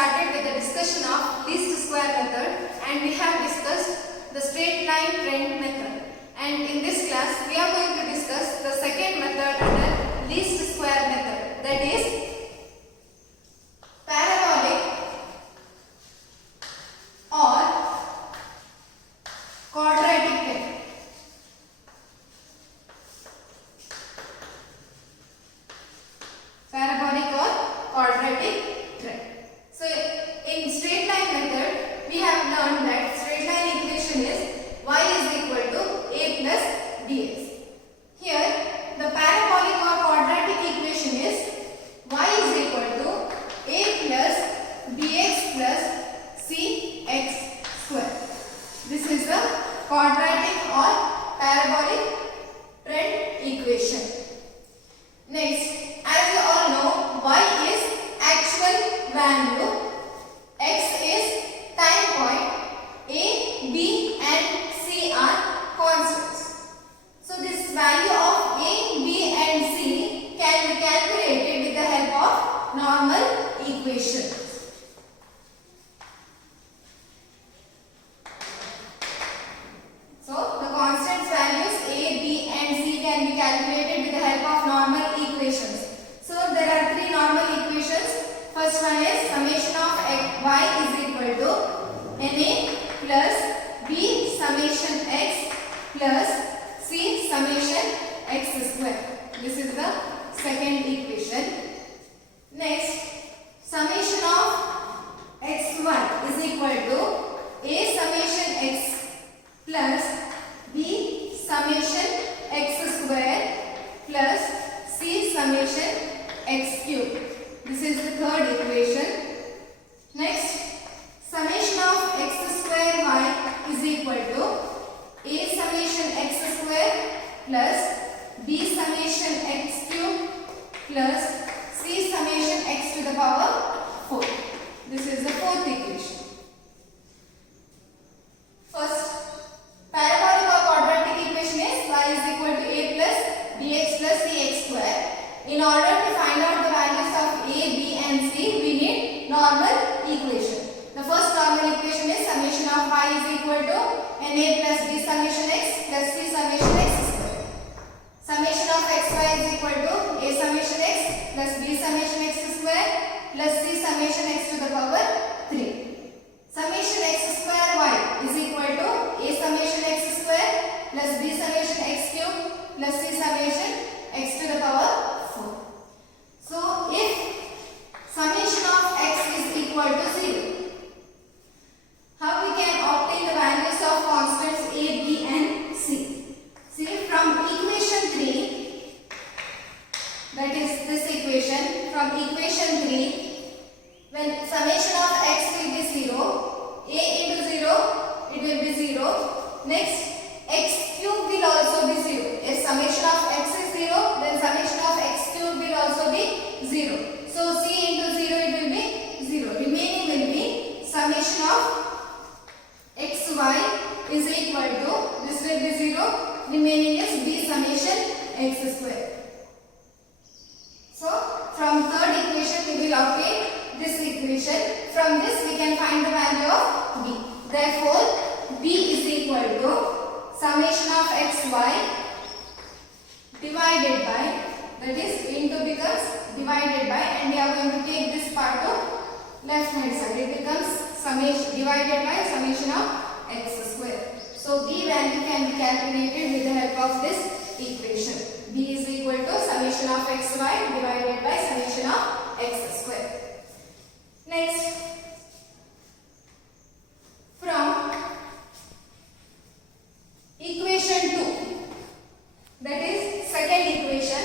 started with the discussion of least square method, and we have discussed the straight line trend method. And in this class we are going to discuss the second method under least square method, that is parabolic or quadratic trend. Parabolic or quadratic trend. So in straight line method we have learned that straight line equation is y is equal to a plus bx. Here the parabolic or quadratic equation is y is equal to a plus bx plus cx square. This is the quadratic or parabolic trend equation. Next, as you all know, y is actual value, x is time point, a, b and c are constants. So this value of a, b and c can be calculated with the help of normal equation. So the constants values a, b and c can be calculated with the help of normal equations. So there are three normal equations. First one is summation of y is equal to na plus b summation x plus c summation x square. This is the second equation. Next, summation of xy is equal to a summation x plus b summation x square plus c summation x cube. This is the third equation. Next, summation of x square y is equal to a summation x square plus b summation x cube plus c summation x to the power 4. This is the fourth equation. First, parabolic or quadratic equation is y is equal to a plus bx plus cx square. In order to find out the values of a, b and c, we need normal equation. The first normal equation is summation of y is equal to na plus b summation x plus c summation x square. Summation of xy is equal to a summation x plus b summation x square plus c summation x to the power 3. Summation x square y is equal to a summation x square plus b summation x cube plus c summation x to the power 4. So if summation of x is equal to 0, how we can obtain the values of constants a, b and c? See, from equation 3, that is this equation, from equation 3, when summation of x will be 0, a into 0, it will be 0. Next, x cube will also be 0. If summation of x is 0, then summation of x cube will also be 0. So c into 0, it will be 0. Remaining will be summation of xy is equal to, this will be 0. Remaining is b summation x square. So from third equation we will obtain this equation. From this we can find the value of b. Therefore b is equal to summation of xy divided by, that is into becomes divided by, and we are going to take this part to left hand side. It becomes summation divided by summation of x square. So b value can be calculated with the help of this equation. b is equal to summation of xy divided by summation of x square. Next, from equation 2, that is second equation,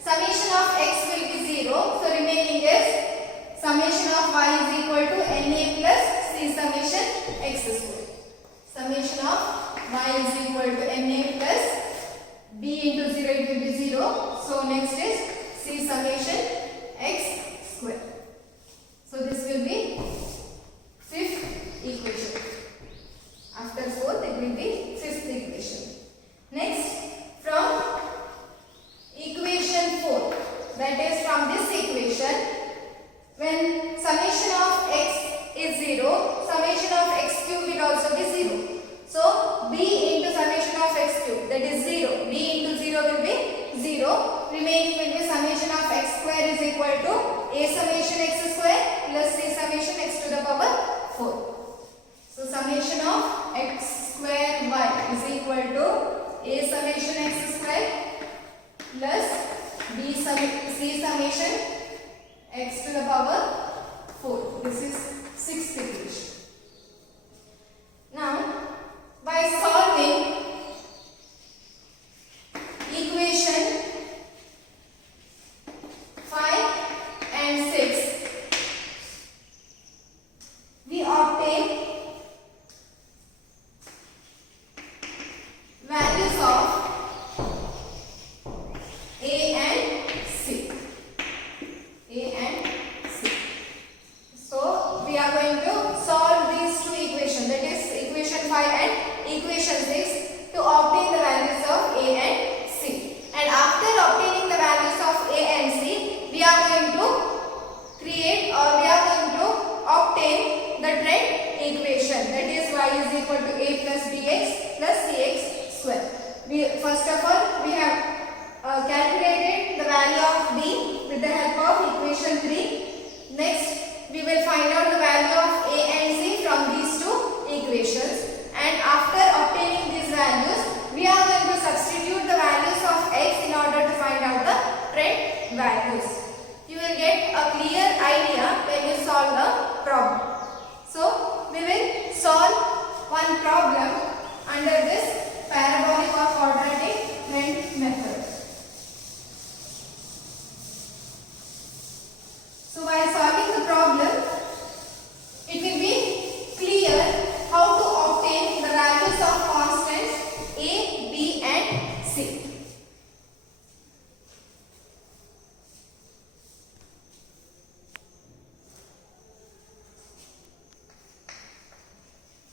summation of x will be 0. So remaining is summation of y is equal to na plus c summation x square. Summation of y is equal to na plus b into 0, it will be 0. So next is c summation x square. So this will be fifth equation. After fourth, it will be fifth equation. Next, from equation 4, that is from this equation, When summation of x is 0, summation of x cube will also be 0. So b into summation of x cube, that is 0. b into 0 will be 0. Remaining will be summation of x square is equal to a summation x square plus c summation x to the power 4. So summation of x square y is equal to a summation x square plus c summation x to the power 4. This is sixth equation. Now, by solving equation 5 and 6, we obtain values of a and c. So we are going to solve these two equations, that is equation 5 and equation 6, to obtain the values of a and c. And after obtaining the values of a and c, we are going to create, or we are going to obtain the trend equation, that is y is equal to a plus bx plus cx square. First of all, we have calculated the value of b with the help of equation 3. Next, we will find out the value of a and c from these two equations. And after obtaining these values, we are going to substitute the values of x in order to find out the trend values. You will get a clear idea when you solve the problem. So, we will solve one problem under this parabolic or quadratic trend method. So, while solving the problem, it will be clear how to obtain the values of constants a, b and c.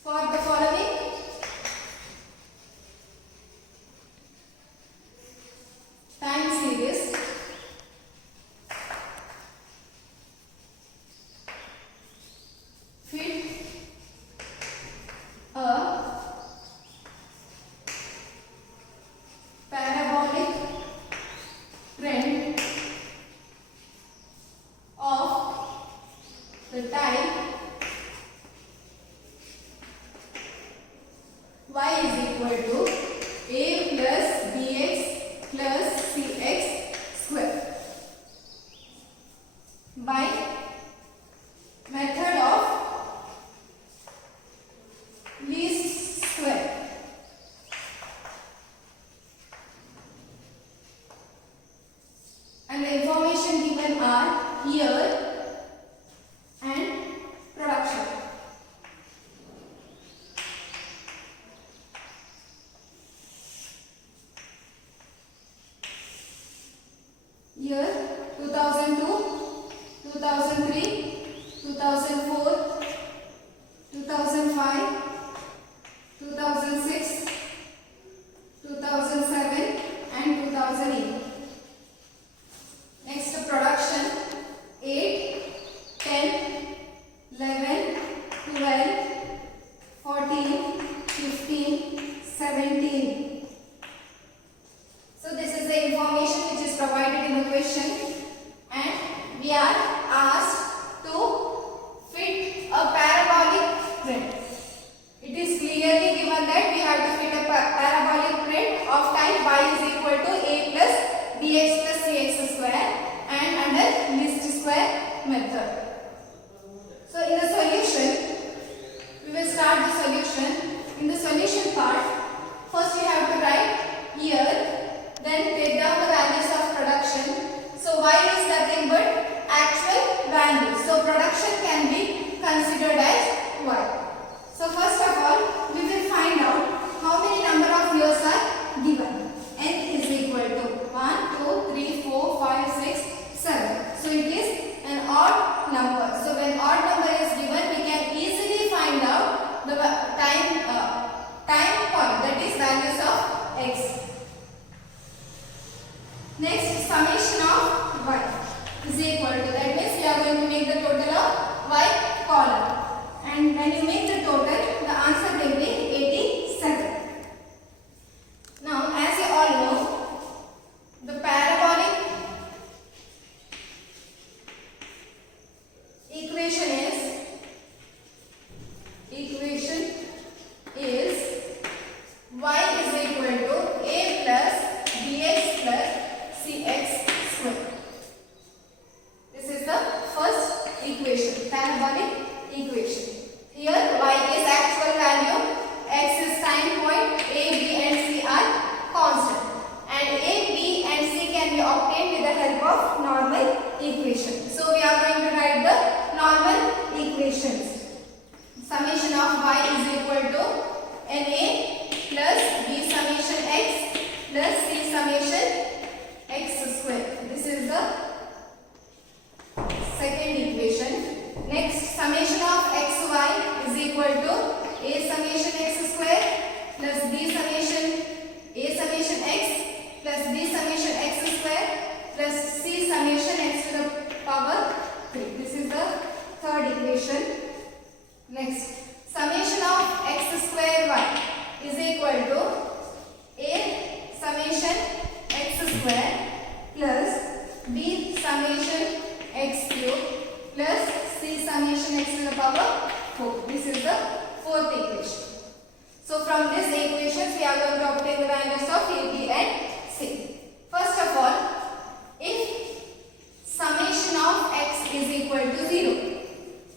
For the following time series, fit a parabolic trend of the type y is equal to a plus bx plus cx square by method of least square. And the information given are here and production. Year 2002, 2003, 2004, 2005, 2006, 2007 and 2008. Next, production 8, 10, 11, 12, 14, 15, 17. So this is the information which is provided in the question, and we are asked to fit when you make the total, the answer will be 87. Now, as you all know, the parabolic equation is y is equal to a plus bx plus cx square. This is the first equation, parabolic equation. Here y is actual value, x is time point, a, b and c are constant, and a, b and c can be obtained with the help of normal equation. So we are going to write the normal equations. Summation of y is equal to na plus b summation x plus c summation x square. This is the second equation. Next, summation of xy is equal to a summation x square plus b summation x plus b summation x square plus c summation x to the power 3. This is the third equation. Next, summation of x square y is equal to a summation x square plus b summation x cube plus c summation x to the power 4. This is the fourth equation. So from these equations we are going to obtain the values of a, b and c. First of all, if summation of x is equal to 0,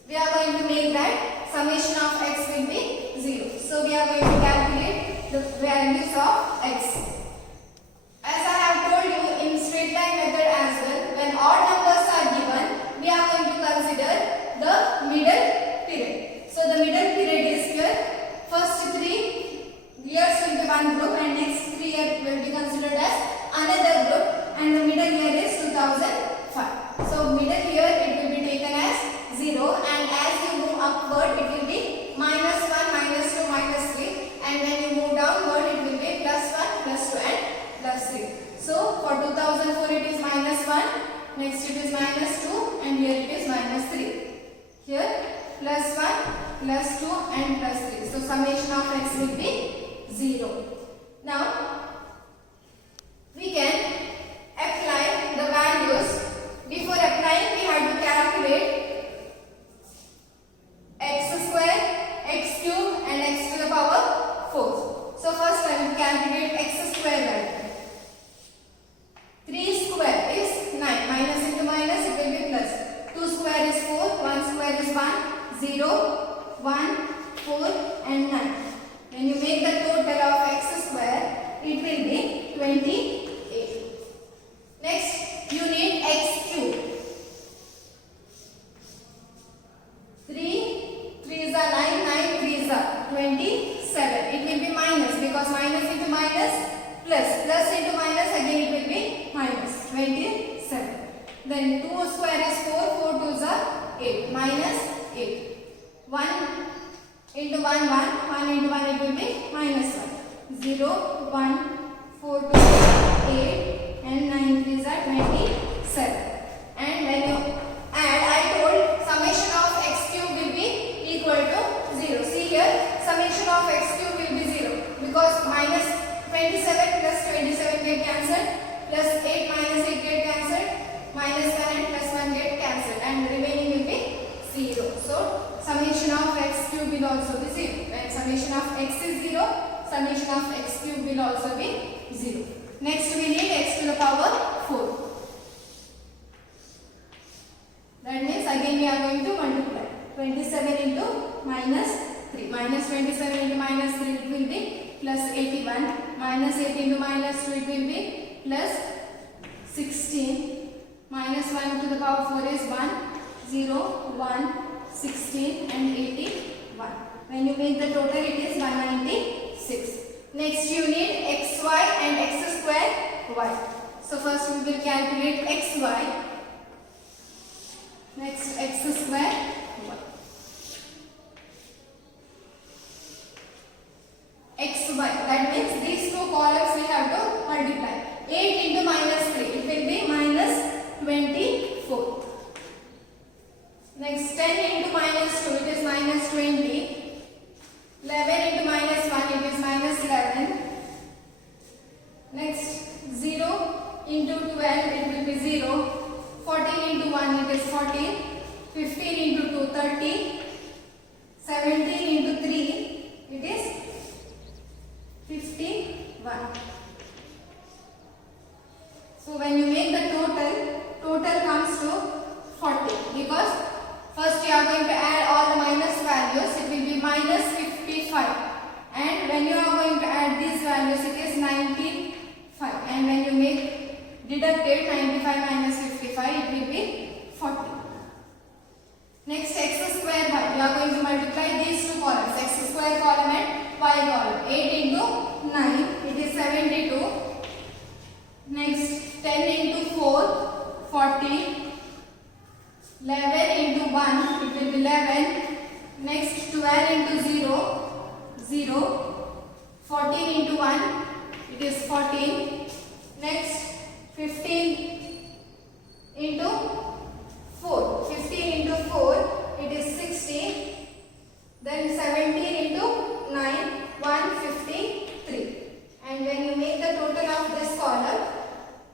we are going to make that summation of x will be 0. So we are going to calculate the values of x. As I have told you in straight line method as well, when odd numbers are given, we are going to consider the middle period. So the middle period is here. First 3 years will be one group and next 3 years will be considered as another group, and the middle year is 2005. So middle year it will be taken as 0, and as you move upward it will be minus 1, minus 2, minus 3, and when you move downward it will be plus 1, plus 2 and plus 3. So for 2004 it is minus 1, next it is minus 2, and here it is minus 3. Here plus 1, plus 2 and plus 3. So summation of x will be 0. Now we can apply the values. Before applying we have to calculate x square, x cube and x to the power 4. So first I will calculate x square value. 3 square is 9, minus into minus it will be plus. 2 square is 4, 1 square is 1, 0, 1, 4 and 9. When you make the total of x square, it will be 28. Next, you need x cube. 3 3s are 9, 9 3s are 27. It will be minus because minus into minus plus, plus into minus again it will be minus 27. Then 2 square is 4, 4 2s are 8, minus 8. 1 into 1, 1 into 1 it will be minus 1. 0, 1, 4 2 8 and 9 3s are 27. And when you add, I told summation of x cube will be equal to 0. See here, summation of x cube will be 0 because minus 27 plus 27 get cancelled, plus 8 minus 8 get cancelled, minus 1 and plus 1 get cancelled, and remaining will be 0. So summation of x cube will also be 0. When summation of x is 0, summation of x cube will also be 0. Next we need x to the power 4. That means again we are going to multiply. 27 into minus 3. Minus 27 into minus 3 it will be plus 81. Minus 8 into minus 2 it will be plus 16. Minus 1 to the power 4 is 1, 0, 1, 16 and 81. When you make the total it is 196. Next you need xy and x square y. So first we will calculate xy. Next x square y. xy, that means these two columns we have to multiply. 8 into minus 3 it will be minus 24. Next 10 into minus 2 it is minus minus 20. 11 into minus 1, it is minus 11. Next 0 into 12, it will be 0. 14 into 1, it is 14. 15 into 2, 30. 17 into 3, it is 51. So when you make the total comes to 40, because first you are going to add all the minus values, it will be minus 55, and when you are going to add these values, it is 95, and when you make deducted 95 minus 55, it will be 40. Next, x square y, you are going to multiply these two columns, x square column and y column. 8 into 9, it is 72. Next, 10 into 4, 40. 11 into 1, it will be 11. Next, 12 into 0, 0. 14 into 1, it is 14. Next, 15 into 4. 15 into 4, it is 60. Then 17 into 9, 153. And when you make the total of this column,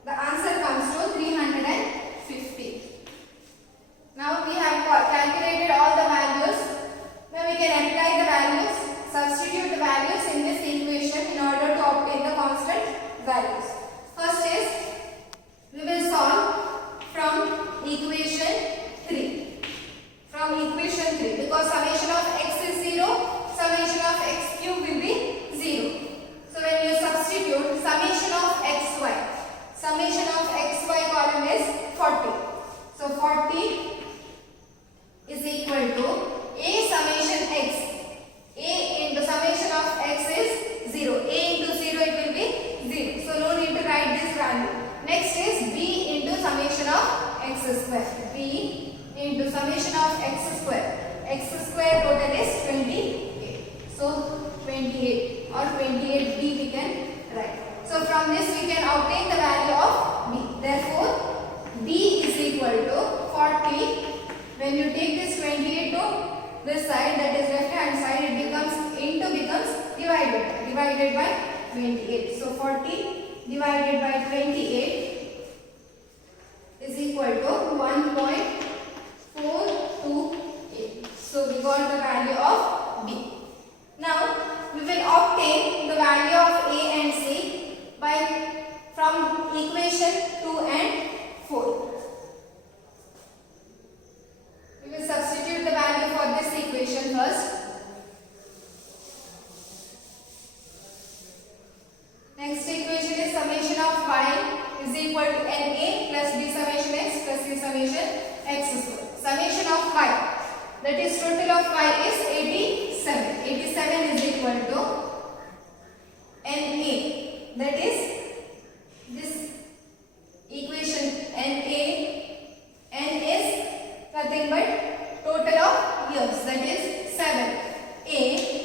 the answer comes to 350. Now we have calculated all the values. Now we can apply the values, substitute the values in this equation in order to obtain the constant values. First is, we will solve from equation 3. From equation 3, because summation of x is 0, summation of x cube will be 0. So when you substitute summation of xy column is 40. So 40 is equal to a summation x. A into summation of x is 0. A into 0, it will be 0. So no need to write this value. Next is b into summation of x square. B into summation of x square. X square total is 28. So 28 or 28b we can write. So from this we can obtain the value of b. Therefore b is equal to 40. When you take this 28 to this side, that is left hand side, it becomes divided by 28. So 40 divided by 28 is equal to 1.428. So we got the value of b. Now we will obtain the value of a and c from equation 2 and 4. We will substitute the value for this equation first. Next equation is summation of y is equal to na plus b summation x plus c summation x square. Summation of y, that is total of y is 87. 87 is equal to na, that is this equation na. N is nothing but total of years, that is 7. A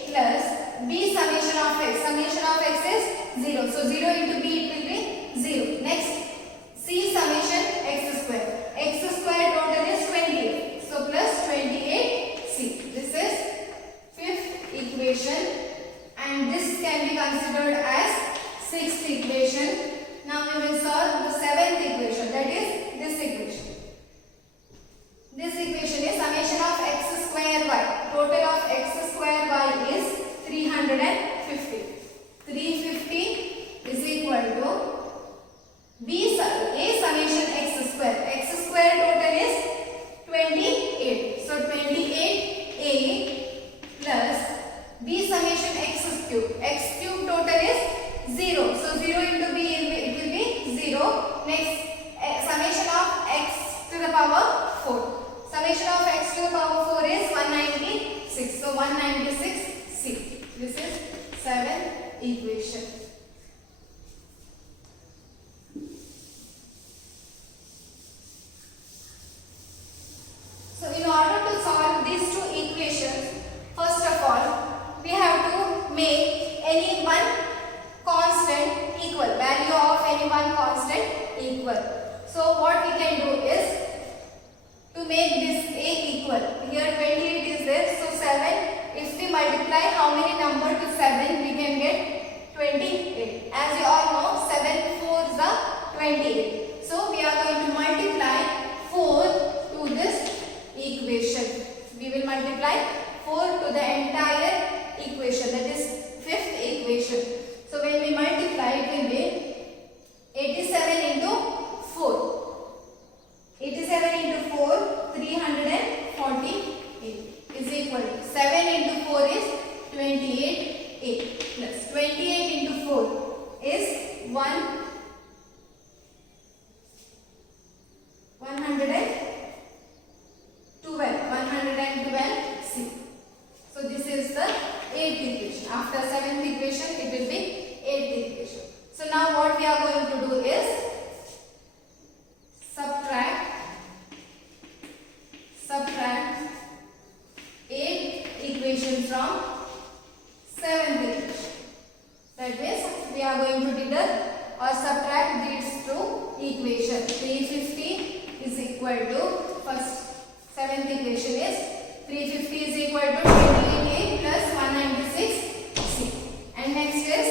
plus b summation of x. Summation of x is 0. So 0 into b, it will be 0. Next, c summation x square. X square total is 28. So plus 28c. This is fifth equation and this can be considered as sixth equation. Now we will solve the seventh equation, that is this equation. This equation is summation of x square y. Total of x square y is 350. 350 is equal to a summation x square. X square total is 28. So 28a plus b summation x cube. X cube total is 0. So 0 into b, it will be 0. Next, summation of x to the power 4. Summation of x to the power 4 is 196. So 196c. This is 7th equation. So in order to solve these two equations, first of all, we have to make any one constant equal. Value of any one constant equal. So what we can do is to make this a equal. Here 28 is there, so 7 87 into 4, 348 is equal to 7 into 4 is 28 a plus 28 into 4 is 112 c. So this is the 8th equation. After 7th equation it will be 8th equation. So now what we are going to do is subtract 8th equation from 7th equation. That means we are going to deduct or subtract these two equations. 350 is equal to, first 7th equation is 350 is equal to 28a plus 196c. And next is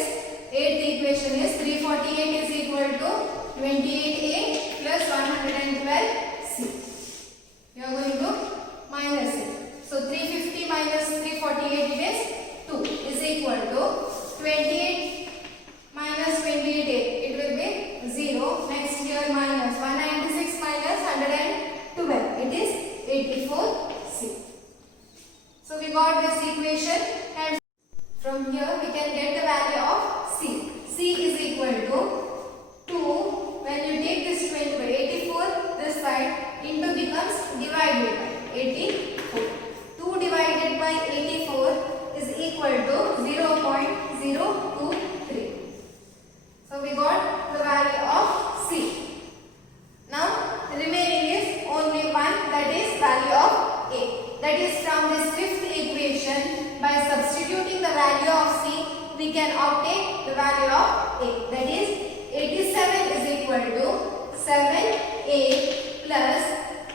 8th equation is 348 is equal to 28a plus 112c. You are going to minus it. So 350 minus 348 is 2 is equal to 28 minus 28a. It will be 0. Next here minus 196 minus 112. It is 84c. So we got this equation, and from here we can get the value of c. c is equal to 2. When you take this 84, this side into becomes divided by 84. 2 divided by 84 is equal to 0.023. So we got the value of c. Now remaining is only one, that is value of a. That is from this 5th equation, by substituting the value of c we can obtain the value of a. That is 87 is equal to 7a plus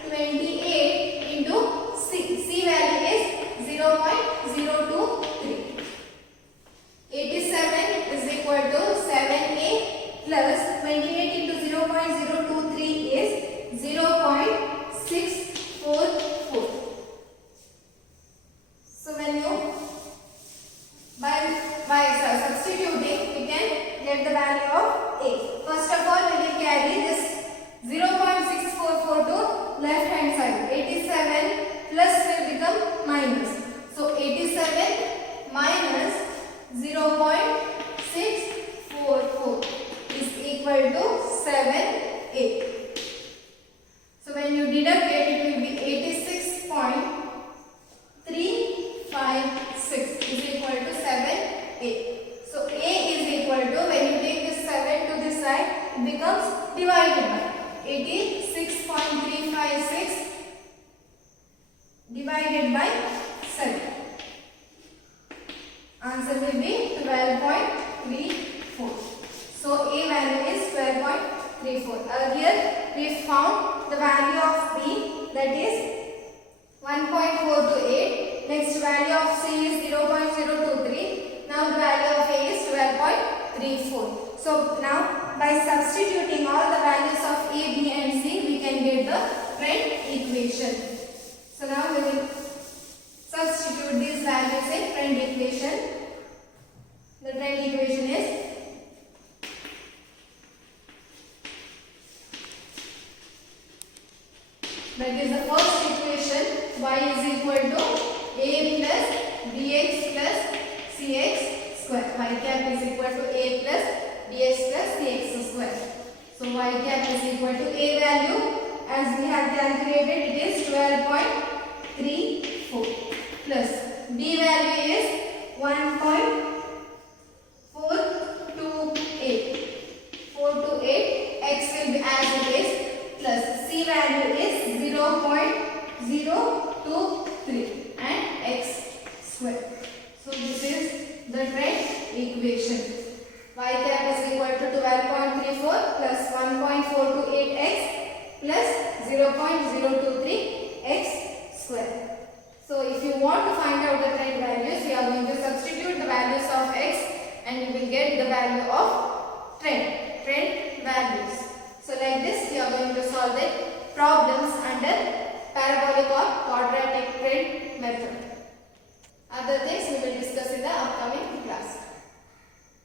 28 into c. c value is 0.023. 87 is equal to 7a plus 28 into 0.023 is 0.644. So when you by substituting we can get the value of a. First of all we will carry this 0.644 to left hand side. 87 plus will become minus. So 87 minus 0.644 is equal to 7a. So when you deduct it, it will be 86.356 is equal to 7a. So a is equal to, when you take this 7 to this side, it becomes divided by 86.356 divided by 7. Answer will be 12.34. So a value is 12.34. Earlier we found the value of b, that is 1.428. Next value of c is 0.023. Now the value of a is 12.34. So now by substituting all the values of a, b and c we can get the trend equation. So now we will substitute these values in trend equation. The trend equation is that is the first equation, y is equal to a plus bx plus cx square. Y cap is equal to a plus bx plus cx square. So y cap is equal to a value, as we have calculated, it is 12.34 plus b value is 1.428. 428, x will be as it is, plus c value is 0.023 and x square. So this is the trend equation. Y cap is equal to 12.34 plus 1.428x plus 0.023x square. So if you want to find out the trend values, we are going to substitute the values of x and you will get the value of trend values. So like this we are going to solve the problems under parabolic or quadratic trend method. Other things